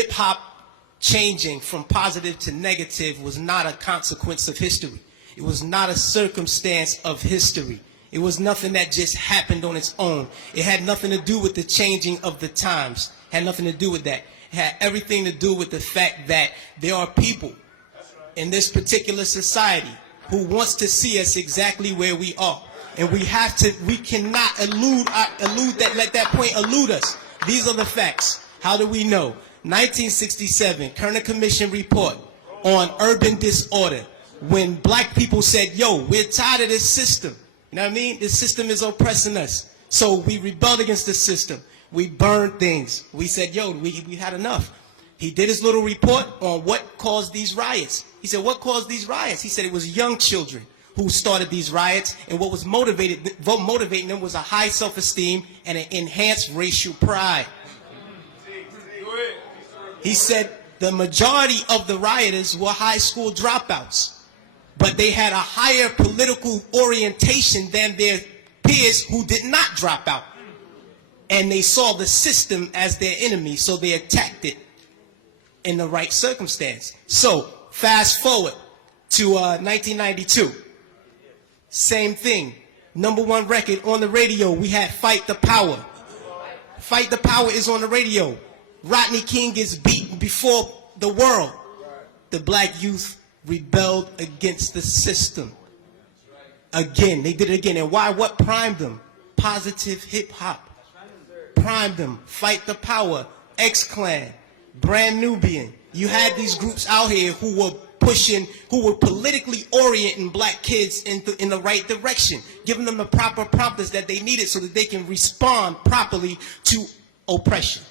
Hip-hop changing from positive to negative was not a consequence of history. It was not a circumstance of history. It was nothing that just happened on its own. It had nothing to do with the changing of the times. It had nothing to do with that. It had everything to do with the fact that there are people in this particular society who wants to see us exactly where we are. And we cannot let that point elude us. These are the facts. How do we know? 1967, Kerner Commission report on urban disorder. When black people said, yo, we're tired of this system. You know what I mean? This system is oppressing us. So we rebelled against the system. We burned things. We said, yo, we had enough. He did his little report on what caused these riots. He said, what caused these riots? He said it was young children who started these riots, and what was motivating them was a high self-esteem and an enhanced racial pride. He said the majority of the rioters were high school dropouts, but they had a higher political orientation than their peers who did not drop out. And they saw the system as their enemy, so they attacked it in the right circumstance. So, fast forward to 1992. Same thing. #1 record on the radio, we had Fight the Power. Fight the Power is on the radio. Rodney King gets beaten before the world. The black youth rebelled against the system. Again, they did it again. And why? What primed them? Positive hip-hop. Primed them. Fight the Power. X-Clan. Brand Nubian. You had these groups out here who were pushing, who were politically orienting black kids in the right direction, giving them the proper prompters that they needed so that they can respond properly to oppression.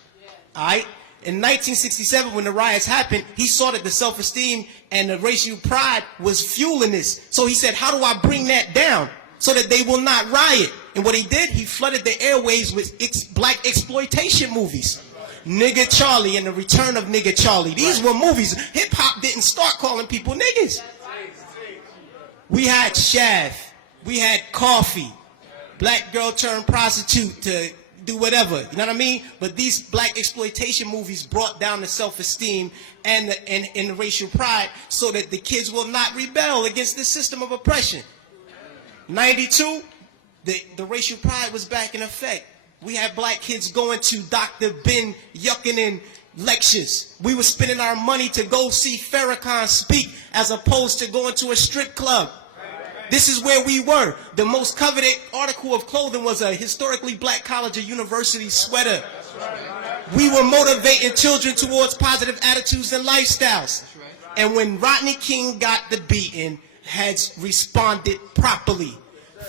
All right? In 1967, when the riots happened, he saw that the self-esteem and the racial pride was fueling this. So he said, how do I bring that down so that they will not riot? And what he did, he flooded the airways with black exploitation movies. Nigga Charlie and the Return of Nigga Charlie. These were movies. Hip-hop didn't start calling people niggas. We had Shaft. We had Coffee. Black girl turned prostitute to do whatever. You know what I mean? But these black exploitation movies brought down the self-esteem and the racial pride so that the kids will not rebel against the system of oppression. 92, the racial pride was back in effect. We had black kids going to Dr. Ben Yuckinin lectures. We were spending our money to go see Farrakhan speak as opposed to going to a strip club. This is where we were. The most coveted article of clothing was a historically black college or university sweater. We were motivating children towards positive attitudes and lifestyles. And when Rodney King got the beating, heads responded properly.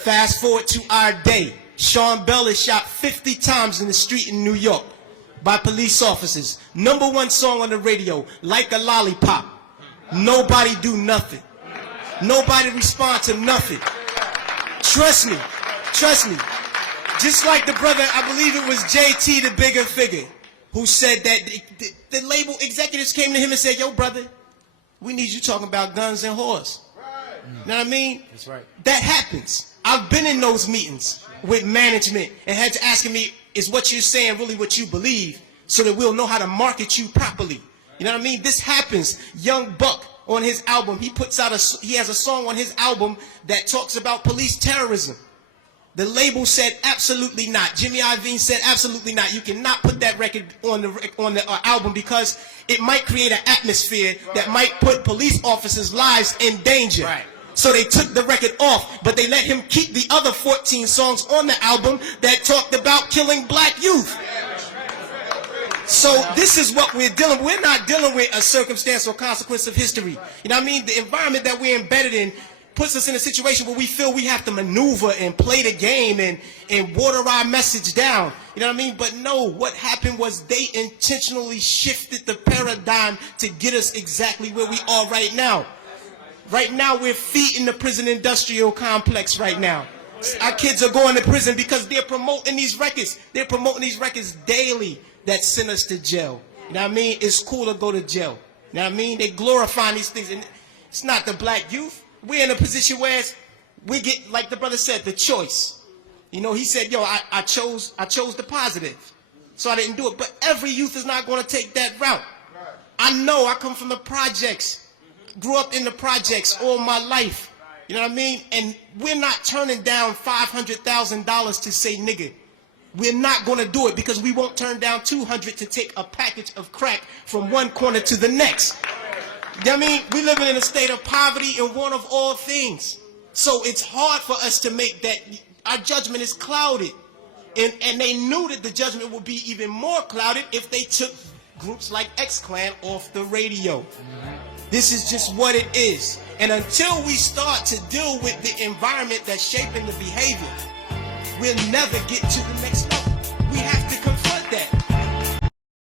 Fast forward to our day. Sean Bell is shot 50 times in the street in New York by police officers. #1 song on the radio, Like a Lollipop. Nobody do nothing. Nobody respond to nothing. Trust me. Just like the brother, I believe it was JT, the bigger figure, who said that the label executives came to him and said, yo, brother, we need you talking about guns and whores. You know what I mean? That's right. That happens. I've been in those meetings with management and had to ask me, is what you're saying really what you believe, so that we'll know how to market you properly? You know what I mean? This happens. Young Buck on his album, he has a song on his album that talks about police terrorism. The label said absolutely not. Jimmy Iovine said absolutely not. You cannot put that record on the album because it might create an atmosphere that might put police officers' lives in danger. Right. So they took the record off, but they let him keep the other 14 songs on the album that talked about killing black youth. So this is what we're dealing with. We're not dealing with a circumstance or consequence of history. You know what I mean? The environment that we're embedded in puts us in a situation where we feel we have to maneuver and play the game and water our message down. You know what I mean? But no, what happened was they intentionally shifted the paradigm to get us exactly where we are right now. Right now, we're feeding the prison industrial complex right now. Our kids are going to prison because they're promoting these records. They're promoting these records daily that send us to jail. You know what I mean? It's cool to go to jail. You know what I mean? They glorify these things. And it's not the black youth. We're in a position where we get, like the brother said, the choice. You know, he said, yo, I chose the positive. So I didn't do it. But every youth is not going to take that route. I know I come from the projects, grew up in the projects all my life. You know what I mean? And we're not turning down $500,000 to say nigga. We're not going to do it because we won't turn down $200 to take a package of crack from one corner to the next. You know what I mean? We living in a state of poverty and want of all things. So it's hard for us to make that. Our judgment is clouded. And they knew that the judgment would be even more clouded if they took groups like X-Clan off the radio. This is just what it is. And until we start to deal with the environment that's shaping the behavior, we'll never get to the next